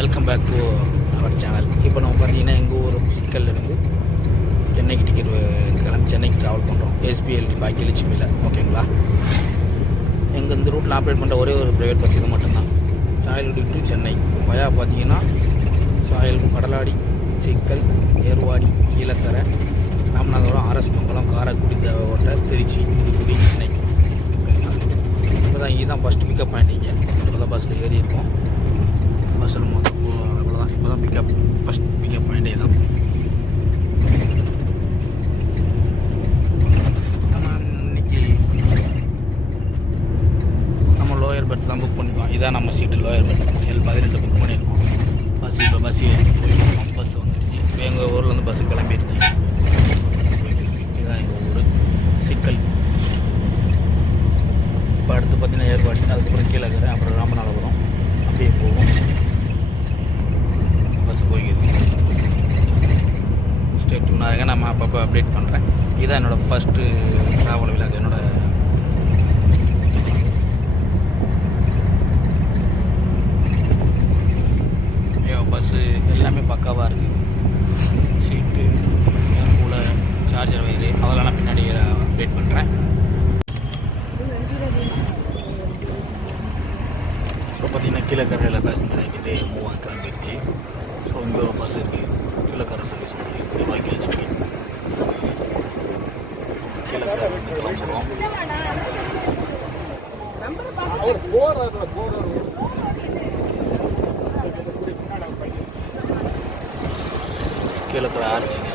Welcome back to our channel. இப்போ நம்ம பார்த்தீங்கன்னா எங்கள் ஊர் சிக்கல்லேருந்து சென்னைக்கு டிக்கெட் கிளம்பி சென்னைக்கு ட்ராவல் பண்ணுறோம். எஸ்பிஎல்டி பாக்கியலட்சுமியில். ஓகேங்களா? எங்கள் இந்த ரூட்டில் ஆப்ரேட் பண்ணுற ஒரே ஒரு ப்ரைவேட் பஸ் இது மட்டும்தான். சாயல்குடி டு சென்னை வயா பார்த்தீங்கன்னா சாயல், கடலாடி, சிக்கல், ஏர்வாடி, கீழக்கரை, ராமநாதபுரம், ஆர்எஸ் மங்கலம், காரைக்குடி, தேவகோட்டை, திருச்சி, தூத்துக்குடி, சென்னை. ஓகேங்களா? இப்போ தான் இங்கே தான் ஃபஸ்ட்டு பிக்கப் பாயிண்ட். இங்கே இப்போ தான் பஸ்ஸில் ஏறி இருக்கோம். பஸ்ஸில் மொத்தம் அவ்வளோதான். இப்போ தான் பிக்கப் ஃபஸ்ட் பிக்கப் பாயிண்டே தான். இன்னைக்கு நம்ம லோயர் பெர்த் தான் புக் பண்ணிக்கோம். இதான் நம்ம சீட்டு லோயர் பெர்த். L12 புக் பண்ணியிருக்கோம். இப்போ பஸ் ஏறி போயிருக்கோம். பஸ் வந்துடுச்சு. இப்போ எங்கள் ஊரில் பஸ்ஸு கிளம்பிடுச்சு. இதுதான் எங்கள் ஊர் சிக்கல். இப்போ அடுத்து பார்த்தீங்கன்னா ஏர்வாடி, அதுக்கப்புறம் கீழக்கரை, அப்புறம் ராமநாதபுரம், அப்படியே போகும். பஸ் போய்க்கிருக்கு. ஸ்டேட் டூனாருங்க. நம்ம அப்பப்போ அப்டேட் பண்ணுறேன். இதுதான் என்னோடய ஃபஸ்ட்டு ட்ராவல் விலாக். என்னோடய பஸ்ஸு எல்லாமே பக்காவாக இருக்குது. சீட்டு, கூலர், சார்ஜர் வயரு, அதெல்லாம் நான் பின்னாடி அப்டேட் பண்ணுறேன். இப்போ பார்த்தீங்கன்னா கீழக்கரையில் பேசஞ்சர் ஆகிட்டு மூவாங்க கிளம்பிடுச்சு. ஸோ இங்கே ஒரு பஸ் இருக்குது. கீழக்கரை சர்வீஸ் இருக்குது. பாக்கியலட்சுமி கீழக்கரை கிளம்புறோம். கீழக்கரை ஆர்ச்சிங்க.